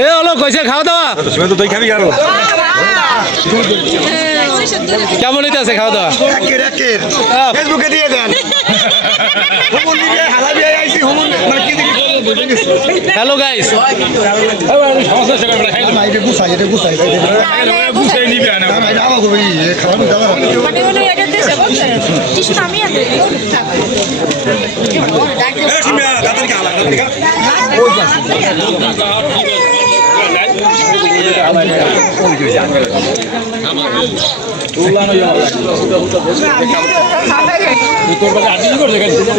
এ হলো কইছে খাওয়া দাওয়া তো তুই খাবি কেন কেমন হইতেছে খাওয়া দাওয়া ফেসবুকে দিয়ে দেন। এটা দেশে বলছে কিছু আনতে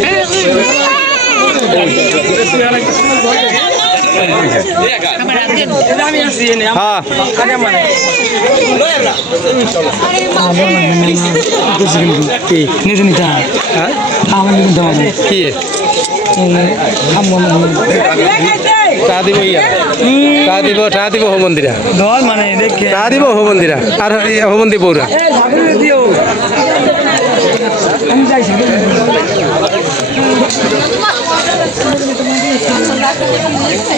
হ্যাঁ নিজে নিতে হয়। হ্যাঁ। কি টা দিব ইয়া টা দিব টা দিব হোমন্দিরা মানে টা দিব হোমন্দিরা আর হোমন্দি বৌরা দিও আমি যাইছি